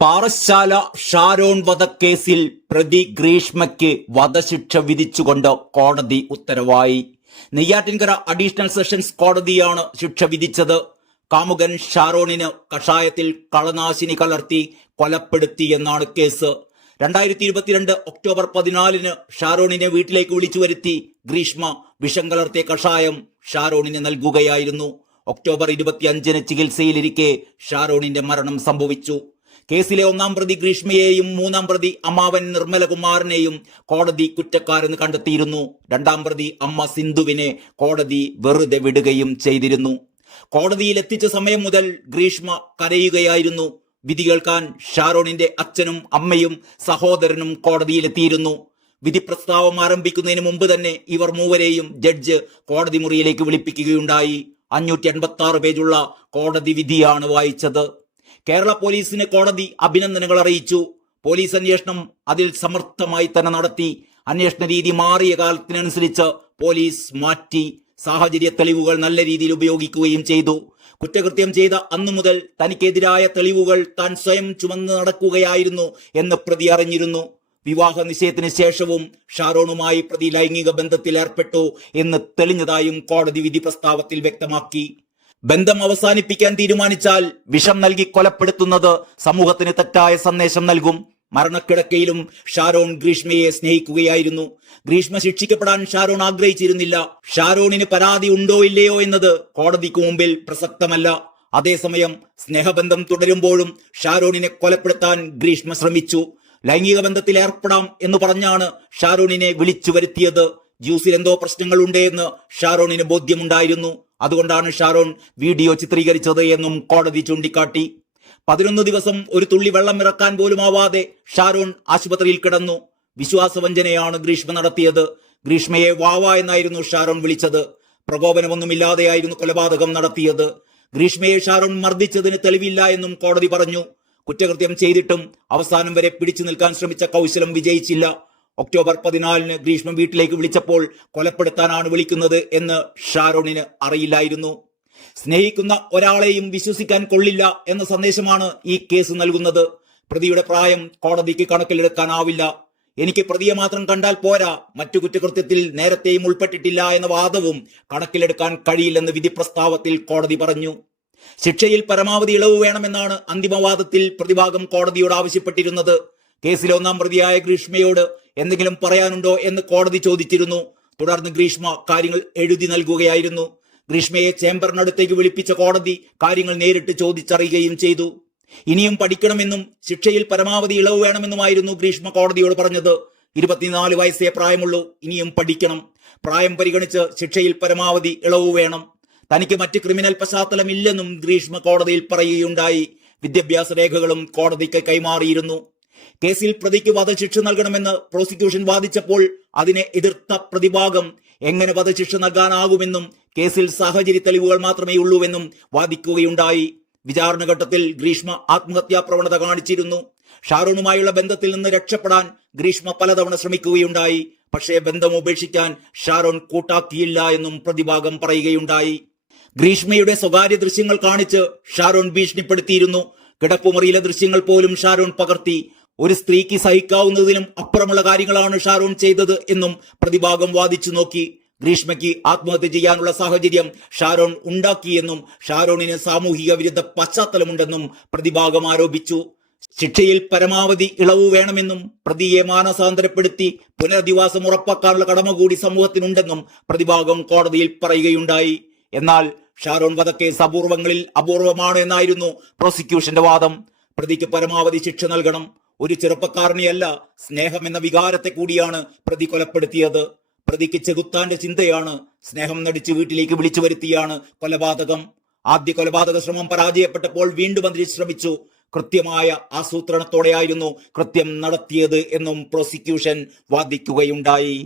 പാറശാല ഷാരോൺ വധക്കേസിൽ പ്രതി ഗ്രീഷ്മയ്ക്ക് വധശിക്ഷ വിധിച്ചുകൊണ്ട് കോടതി ഉത്തരവായി. നെയ്യാറ്റിൻകര അഡീഷണൽ സെഷൻസ് കോടതിയാണ് ശിക്ഷ വിധിച്ചത്. കാമുകൻ ഷാരോണിന് കഷായത്തിൽ കളനാശിനി കലർത്തി കൊലപ്പെടുത്തിയെന്നാണ് കേസ്. 2022 ഒക്ടോബർ 14 ഷാരോണിനെ വീട്ടിലേക്ക് വിളിച്ചു വരുത്തി ഗ്രീഷ്മ വിഷം കലർത്തിയ കഷായം ഷാരോണിന് നൽകുകയായിരുന്നു. ഒക്ടോബർ 25 ചികിത്സയിലിരിക്കെ ഷാരോണിന്റെ മരണം സംഭവിച്ചു. കേസിലെ 1-ാം പ്രതി ഗ്രീഷ്മയെയും 3-ാം പ്രതി അമ്മാവൻ നിർമ്മലകുമാറിനെയും കോടതി കുറ്റക്കാരെന്ന് കണ്ടെത്തിയിരുന്നു. 2-ാം പ്രതി അമ്മ സിന്ധുവിനെ കോടതി വെറുതെ വിടുകയും ചെയ്തിരുന്നു. കോടതിയിൽ എത്തിച്ച സമയം മുതൽ ഗ്രീഷ്മ കരയുകയായിരുന്നു. വിധി കേൾക്കാൻ ഷാരോണിന്റെ അച്ഛനും അമ്മയും സഹോദരനും കോടതിയിലെത്തിയിരുന്നു. വിധി പ്രസ്താവം ആരംഭിക്കുന്നതിന് മുമ്പ് തന്നെ ഇവർ മൂവരെയും ജഡ്ജ് കോടതി മുറിയിലേക്ക് വിളിപ്പിക്കുകയുണ്ടായി. 586 പേജുള്ള കോടതി വിധിയാണ് വായിച്ചത്. കേരള പോലീസിന് കോടതി അഭിനന്ദനങ്ങൾ അറിയിച്ചു. പോലീസ് അന്വേഷണം അതിൽ സമർത്ഥമായി തന്നെ നടത്തി. അന്വേഷണ രീതി മാറിയ കാലത്തിനനുസരിച്ച് പോലീസ് മാറ്റി. സാഹചര്യ തെളിവുകൾ നല്ല രീതിയിൽ ഉപയോഗിക്കുകയും ചെയ്തു. കുറ്റകൃത്യം ചെയ്ത അന്നു മുതൽ തനിക്കെതിരായ തെളിവുകൾ താൻ സ്വയം ചുമന്ന് നടക്കുകയായിരുന്നു എന്ന് പ്രതി അറിഞ്ഞിരുന്നു. വിവാഹ നിശ്ചയത്തിന് ശേഷവും ഷാരോണുമായി പ്രതി ലൈംഗിക ബന്ധത്തിൽ ഏർപ്പെട്ടു എന്ന് തെളിഞ്ഞതായും കോടതി വിധി പ്രസ്താവത്തിൽ വ്യക്തമാക്കി. ബന്ധം അവസാനിപ്പിക്കാൻ തീരുമാനിച്ചാൽ വിഷം നൽകി കൊലപ്പെടുത്തുന്നത് സമൂഹത്തിന് തെറ്റായ സന്ദേശം നൽകും. മരണക്കിടക്കയിലും ഷാരോൺ ഗ്രീഷ്മയെ സ്നേഹിക്കുകയായിരുന്നു. ഗ്രീഷ്മ ശിക്ഷിക്കപ്പെടാൻ ഷാരോൺ ആഗ്രഹിച്ചിരുന്നില്ല. ഷാരോണിന് പരാതി ഉണ്ടോ ഇല്ലയോ എന്നത് കോടതിക്ക് മുമ്പിൽ പ്രസക്തമല്ല. അതേസമയം സ്നേഹബന്ധം തുടരുമ്പോഴും ഷാരോണിനെ കൊലപ്പെടുത്താൻ ഗ്രീഷ്മ ശ്രമിച്ചു. ലൈംഗിക ബന്ധത്തിൽ ഏർപ്പെടാം എന്ന് പറഞ്ഞാണ് ഷാരോണിനെ വിളിച്ചു വരുത്തിയത്. ജ്യൂസിൽ എന്തോ പ്രശ്നങ്ങളുണ്ട് എന്ന് ഷാരോണിന് ബോധ്യമുണ്ടായിരുന്നു. അതുകൊണ്ടാണ് ഷാരോൺ വീഡിയോ ചിത്രീകരിച്ചത് എന്നും കോടതി ചൂണ്ടിക്കാട്ടി. 11 ദിവസം ഒരു തുള്ളി വെള്ളം ഇറക്കാൻ പോലും ആവാതെ ഷാരോൺ ആശുപത്രിയിൽ കിടന്നു. വിശ്വാസവഞ്ചനയാണ് ഗ്രീഷ്മ നടത്തിയത്. ഗ്രീഷ്മയെ വാവ എന്നായിരുന്നു ഷാരോൺ വിളിച്ചത്. പ്രകോപനമൊന്നുമില്ലാതെയായിരുന്നു കൊലപാതകം നടത്തിയത്. ഗ്രീഷ്മയെ ഷാരോൺ മർദ്ദിച്ചതിന് തെളിവില്ല എന്നും കോടതി പറഞ്ഞു. കുറ്റകൃത്യം ചെയ്തിട്ടും അവസാനം വരെ പിടിച്ചു നിൽക്കാൻ ശ്രമിച്ച കൗശലം വിജയിച്ചില്ല. ഒക്ടോബർ 14 ഗ്രീഷ്മ വീട്ടിലേക്ക് വിളിച്ചപ്പോൾ കൊലപ്പെടുത്താനാണ് വിളിക്കുന്നത് എന്ന് ഷാരോണിന് അറിയില്ലായിരുന്നു. സ്നേഹിക്കുന്ന ഒരാളെയും വിശ്വസിക്കാൻ കൊള്ളില്ല എന്ന സന്ദേശമാണ് ഈ കേസ് നൽകുന്നത്. പ്രതിയുടെ പ്രായം കോടതിക്ക് കണക്കിലെടുക്കാനാവില്ല. എനിക്ക് പ്രതിയെ മാത്രം കണ്ടാൽ പോരാ, മറ്റു കുറ്റകൃത്യത്തിൽ നേരത്തെയും ഉൾപ്പെട്ടിട്ടില്ല എന്ന വാദവും കണക്കിലെടുക്കാൻ കഴിയില്ലെന്ന് വിധി പ്രസ്താവത്തിൽ കോടതി പറഞ്ഞു. ശിക്ഷയിൽ പരമാവധി ഇളവ് വേണമെന്നാണ് അന്തിമവാദത്തിൽ പ്രതിഭാഗം കോടതിയോട് ആവശ്യപ്പെട്ടിരുന്നത്. കേസിലെ 1-ാം പ്രതിയായ ഗ്രീഷ്മയോട് എന്തെങ്കിലും പറയാനുണ്ടോ എന്ന് കോടതി ചോദിച്ചിരുന്നു. തുടർന്ന് ഗ്രീഷ്മ കാര്യങ്ങൾ എഴുതി നൽകുകയായിരുന്നു. ഗ്രീഷ്മയെ ചേംബറിനടുത്തേക്ക് വിളിപ്പിച്ച കോടതി കാര്യങ്ങൾ നേരിട്ട് ചോദിച്ചറിയുകയും ചെയ്തു. ഇനിയും പഠിക്കണമെന്നും ശിക്ഷയിൽ പരമാവധി ഇളവ് വേണമെന്നുമായിരുന്നു ഗ്രീഷ്മ കോടതിയോട് പറഞ്ഞത്. 24 വയസ്സേ പ്രായമുള്ളൂ, ഇനിയും പഠിക്കണം. പ്രായം പരിഗണിച്ച് ശിക്ഷയിൽ പരമാവധി ഇളവ് വേണം. തനിക്ക് മറ്റ് ക്രിമിനൽ പശ്ചാത്തലം ഇല്ലെന്നും ഗ്രീഷ്മ കോടതിയിൽ പറയുകയുണ്ടായി. വിദ്യാഭ്യാസ രേഖകളും കോടതിക്ക് കൈമാറിയിരുന്നു. കേസിൽ പ്രതിക്ക് വധശിക്ഷ നൽകണമെന്ന് പ്രോസിക്യൂഷൻ വാദിച്ചപ്പോൾ അതിനെ എതിർത്ത പ്രതിഭാഗം എങ്ങനെ വധശിക്ഷ നൽകാനാകുമെന്നും കേസിൽ സാഹചര്യ തെളിവുകൾ മാത്രമേ ഉള്ളൂവെന്നും വാദിക്കുകയുണ്ടായി. വിചാരണ ഘട്ടത്തിൽ ഗ്രീഷ്മ ആത്മഹത്യാ പ്രവണത കാണിച്ചിരുന്നു. ഷാരോണുമായുള്ള ബന്ധത്തിൽ നിന്ന് രക്ഷപ്പെടാൻ ഗ്രീഷ്മ പലതവണ ശ്രമിക്കുകയുണ്ടായി. പക്ഷേ ബന്ധം ഉപേക്ഷിക്കാൻ ഷാരോൺ കൂട്ടാക്കിയില്ല എന്നും പ്രതിഭാഗം പറയുകയുണ്ടായി. ഗ്രീഷ്മയുടെ സ്വകാര്യ ദൃശ്യങ്ങൾ കാണിച്ച് ഷാരോൺ ഭീഷണിപ്പെടുത്തിയിരുന്നു. കിടപ്പുമുറിയിലെ ദൃശ്യങ്ങൾ പോലും ഷാരോൺ പകർത്തി. ഒരു സ്ത്രീക്ക് സഹിക്കാവുന്നതിനും അപ്പുറമുള്ള കാര്യങ്ങളാണ് ഷാരോൺ ചെയ്തത് എന്നും പ്രതിഭാഗം വാദിച്ചു നോക്കി. ഗ്രീഷ്മയ്ക്ക് ആത്മഹത്യ ചെയ്യാനുള്ള സാഹചര്യം ഷാരോൺ ഉണ്ടാക്കിയെന്നും ഷാരോണിന് സാമൂഹിക വിരുദ്ധ പശ്ചാത്തലമുണ്ടെന്നും പ്രതിഭാഗം ആരോപിച്ചു. ശിക്ഷയിൽ പരമാവധി ഇളവ് വേണമെന്നും പ്രതിയെ മാനസാന്തരപ്പെടുത്തി പുനരധിവാസം ഉറപ്പാക്കാനുള്ള കടമ കൂടി സമൂഹത്തിനുണ്ടെന്നും പ്രതിഭാഗം കോടതിയിൽ പറയുകയുണ്ടായി. എന്നാൽ ഷാരോൺ വധക്കേസ് അപൂർവങ്ങളിൽ അപൂർവമാണ് എന്നായിരുന്നു പ്രോസിക്യൂഷന്റെ വാദം. പ്രതിക്ക് പരമാവധി ശിക്ഷ നൽകണം. ഒരു ചെറുപ്പക്കാരനെയല്ല, സ്നേഹം എന്ന വികാരത്തെ കൂടിയാണ് പ്രതി കൊലപ്പെടുത്തിയത്. പ്രതിക്ക് ചെകുത്താന്റെ ചിന്തയാണ്. സ്നേഹം നടിച്ച് വീട്ടിലേക്ക് വിളിച്ചു വരുത്തിയാണ് കൊലപാതകം. ആദ്യ കൊലപാതക ശ്രമം പരാജയപ്പെട്ടപ്പോൾ വീണ്ടും അതിന് ശ്രമിച്ചു. കൃത്യമായ ആസൂത്രണത്തോടെയായിരുന്നു കൃത്യം നടത്തിയത് എന്നും പ്രോസിക്യൂഷൻ വാദിക്കുകയുണ്ടായി.